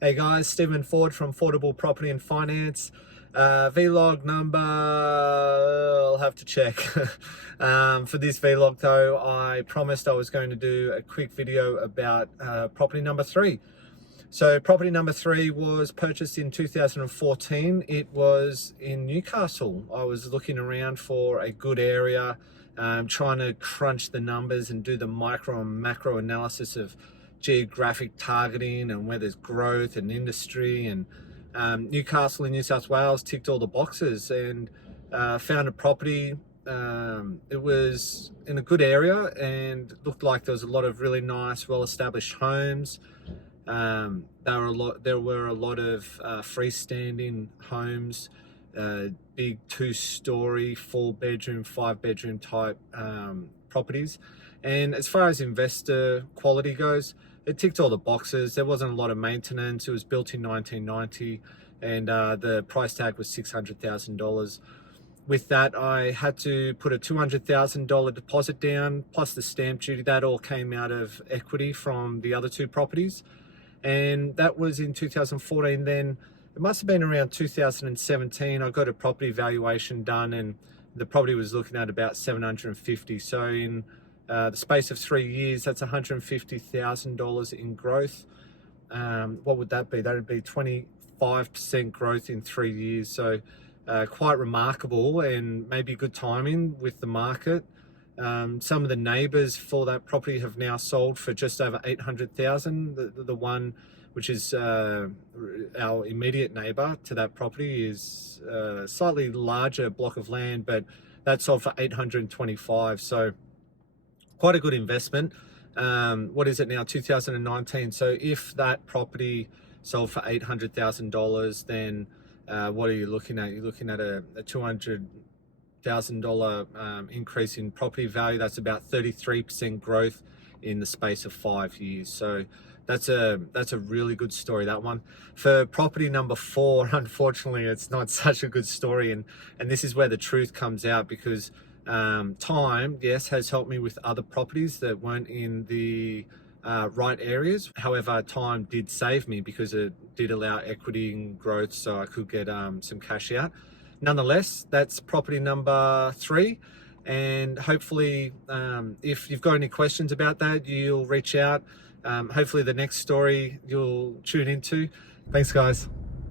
Hey guys, Stephen Ford from Fordable Property and Finance. Vlog number, I'll have to check. For this vlog though, I promised I was going to do a quick video about property number 3. So property number 3 was purchased in 2014. It was in Newcastle. I was looking around for a good area, trying to crunch the numbers and do the micro and macro analysis of geographic targeting and where there's growth and industry, and Newcastle in New South Wales ticked all the boxes, and found a property. It was in a good area and looked like there was a lot of really nice, well-established homes. There were a lot of freestanding homes, big 2-story, 4-bedroom, 5-bedroom type properties. And as far as investor quality goes, it ticked all the boxes. There wasn't a lot of maintenance. It was built in 1990, and the price tag was $600,000. With that, I had to put a $200,000 deposit down, plus the stamp duty. That all came out of equity from the other 2 properties. And that was in 2014. Then it must have been around 2017, I got a property valuation done, and the property was looking at about $750. So in the space of 3 years, that's $150,000 in growth. What would that be? That would be 25% growth in 3 years. So quite remarkable, and maybe good timing with the market. Some of the neighbours for that property have now sold for just over $800,000. The one which is our immediate neighbour to that property is a slightly larger block of land, but that sold for $825,000. So quite a good investment. What is it now? 2019. So if that property sold for $800,000, then what are you looking at? You're looking at a $200,000 increase in property value. That's about 33% growth in the space of 5 years. So that's a really good story, that one. For property number 4, unfortunately, it's not such a good story, and this is where the truth comes out, because time, yes, has helped me with other properties that weren't in the right areas. However, time did save me because it did allow equity and growth, so I could get some cash out. Nonetheless, that's property number 3, and hopefully if you've got any questions about that, you'll reach out. Hopefully the next story you'll tune into. Thanks guys.